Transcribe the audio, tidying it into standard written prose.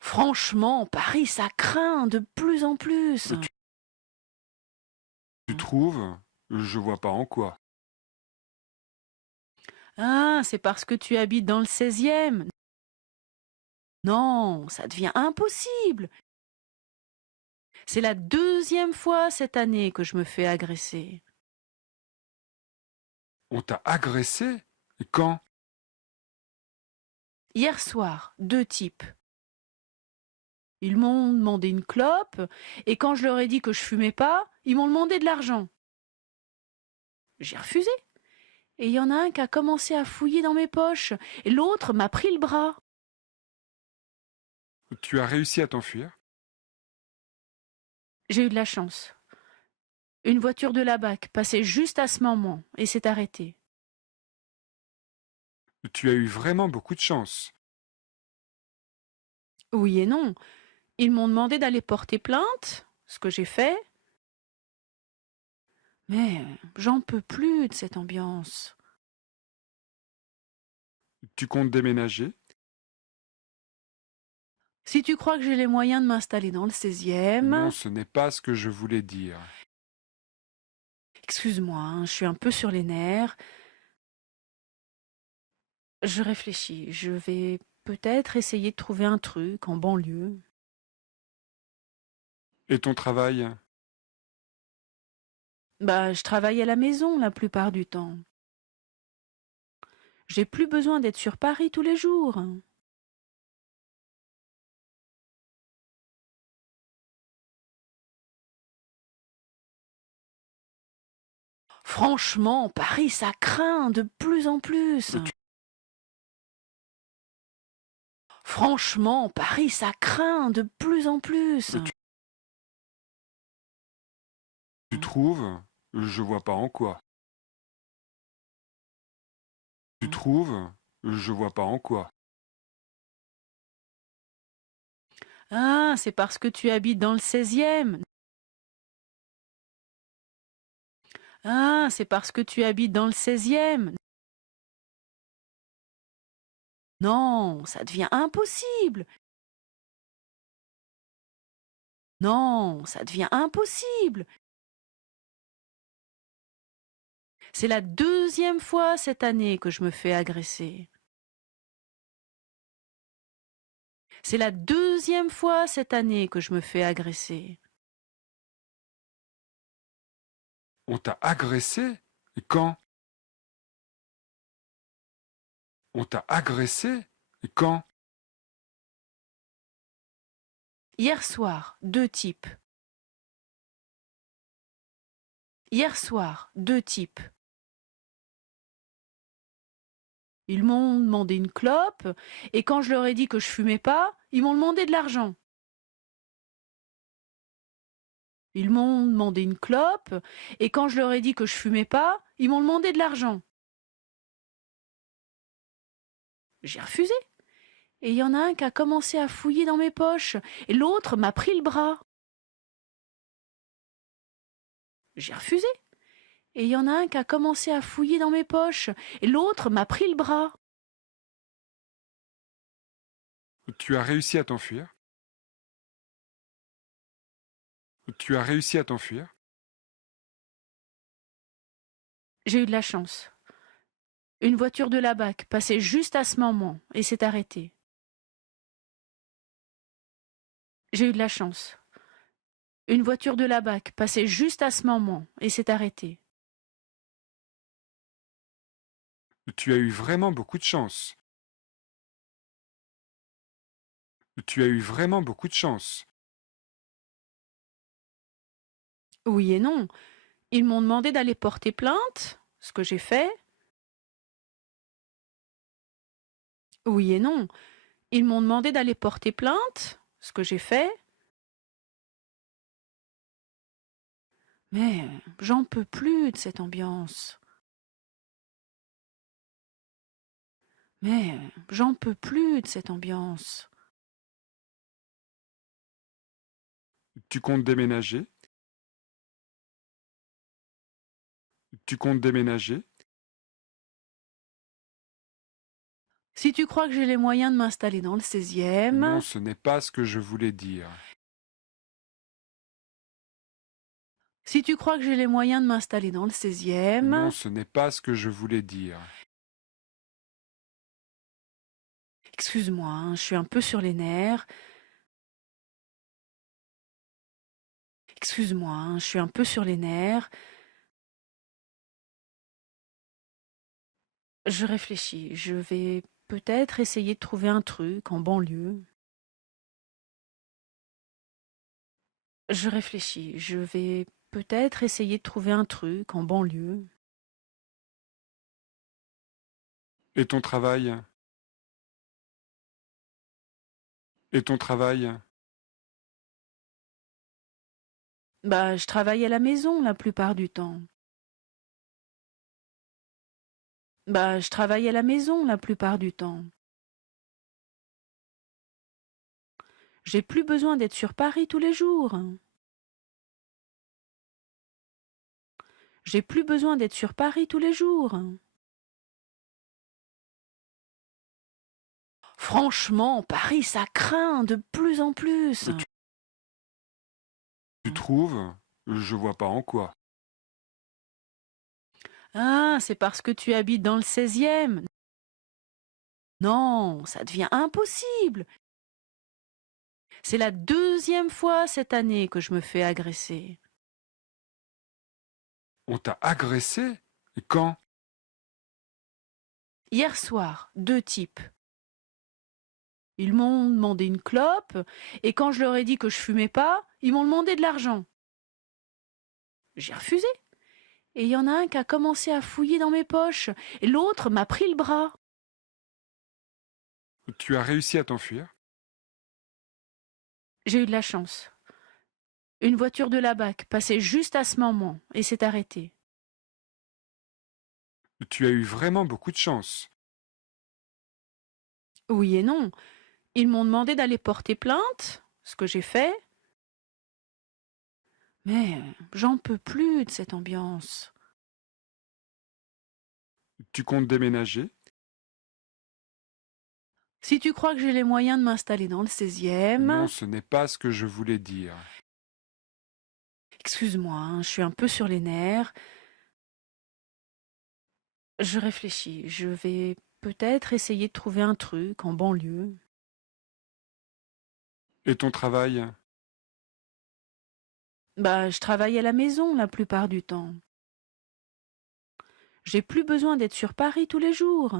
Franchement, Paris, ça craint de plus en plus. Tu trouves? Je vois pas en quoi. Ah, c'est parce que tu habites dans le 16e. Non, ça devient impossible. C'est la 2e fois cette année que je me fais agresser. On t'a agressé? Et quand? Hier soir, 2 types. Ils m'ont demandé une clope, et quand je leur ai dit que je fumais pas, ils m'ont demandé de l'argent. J'ai refusé. Et il y en a un qui a commencé à fouiller dans mes poches, et l'autre m'a pris le bras. Tu as réussi à t'enfuir? J'ai eu de la chance. Une voiture de la BAC passait juste à ce moment et s'est arrêtée. Tu as eu vraiment beaucoup de chance. Oui et non. Ils m'ont demandé d'aller porter plainte, ce que j'ai fait. Mais j'en peux plus de cette ambiance. Tu comptes déménager? Si tu crois que j'ai les moyens de m'installer dans le 16e... Non, ce n'est pas ce que je voulais dire. Excuse-moi, hein, je suis un peu sur les nerfs. Je réfléchis. Je vais peut-être essayer de trouver un truc en banlieue. Et ton travail? Bah, je travaille à la maison la plupart du temps. J'ai plus besoin d'être sur Paris tous les jours. Franchement, Paris, ça craint de plus en plus. Franchement, Paris, ça craint de plus en plus. Tu trouves? Je vois pas en quoi. Tu trouves? Je vois pas en quoi. Ah, c'est parce que tu habites dans le 16e. Ah, c'est parce que tu habites dans le 16e. Non, ça devient impossible. Non, ça devient impossible. C'est la 2e fois cette année que je me fais agresser. C'est la 2e fois cette année que je me fais agresser. On t'a agressé? Et quand? On t'a agressé? Et quand? Hier soir, 2 types. Hier soir, 2 types. Ils m'ont demandé une clope, et quand je leur ai dit que je fumais pas, ils m'ont demandé de l'argent. Ils m'ont demandé une clope, et quand je leur ai dit que je fumais pas, ils m'ont demandé de l'argent. J'ai refusé. Et il y en a un qui a commencé à fouiller dans mes poches, et l'autre m'a pris le bras. J'ai refusé. Et il y en a un qui a commencé à fouiller dans mes poches, et l'autre m'a pris le bras. Tu as réussi à t'enfuir? Tu as réussi à t'enfuir? J'ai eu de la chance. Une voiture de la BAC passait juste à ce moment et s'est arrêtée. J'ai eu de la chance. Une voiture de la BAC passait juste à ce moment et s'est arrêtée. Tu as eu vraiment beaucoup de chance. Tu as eu vraiment beaucoup de chance. Oui et non. Ils m'ont demandé d'aller porter plainte, ce que j'ai fait. Oui et non. Ils m'ont demandé d'aller porter plainte, ce que j'ai fait. Mais j'en peux plus de cette ambiance. Mais j'en peux plus de cette ambiance. Tu comptes déménager? Tu comptes déménager? Si tu crois que j'ai les moyens de m'installer dans le 16e, Non, ce n'est pas ce que je voulais dire. si tu crois que j'ai les moyens de m'installer dans le 16e, Non, ce n'est pas ce que je voulais dire. excuse-moi, hein, je suis un peu sur les nerfs. Excuse-moi, hein, je suis un peu sur les nerfs. Je réfléchis, je vais peut-être essayer de trouver un truc en banlieue. Je réfléchis, je vais peut-être essayer de trouver un truc en banlieue. Et ton travail? Et ton travail? Bah, je travaille à la maison la plupart du temps. Bah, je travaille à la maison la plupart du temps. J'ai plus besoin d'être sur Paris tous les jours. J'ai plus besoin d'être sur Paris tous les jours. Franchement, Paris, ça craint de plus en plus. Tu trouves? Je vois pas en quoi. Ah, c'est parce que tu habites dans le 16e. Non, ça devient impossible. C'est la deuxième fois cette année que je me fais agresser. On t'a agressé? Et quand? Hier soir, 2 types. Ils m'ont demandé une clope, et quand je leur ai dit que je fumais pas, ils m'ont demandé de l'argent. J'ai refusé. Et il y en a un qui a commencé à fouiller dans mes poches, et l'autre m'a pris le bras. Tu as réussi à t'enfuir? J'ai eu de la chance. Une voiture de la BAC passait juste à ce moment et s'est arrêtée. Tu as eu vraiment beaucoup de chance. Oui et non. Ils m'ont demandé d'aller porter plainte, ce que j'ai fait. Mais j'en peux plus de cette ambiance. Tu comptes déménager? Si tu crois que j'ai les moyens de m'installer dans le 16e, Non, ce n'est pas ce que je voulais dire. excuse-moi, hein, je suis un peu sur les nerfs. Je réfléchis, je vais peut-être essayer de trouver un truc en banlieue. Et ton travail? Bah, je travaille à la maison la plupart du temps. J'ai plus besoin d'être sur Paris tous les jours.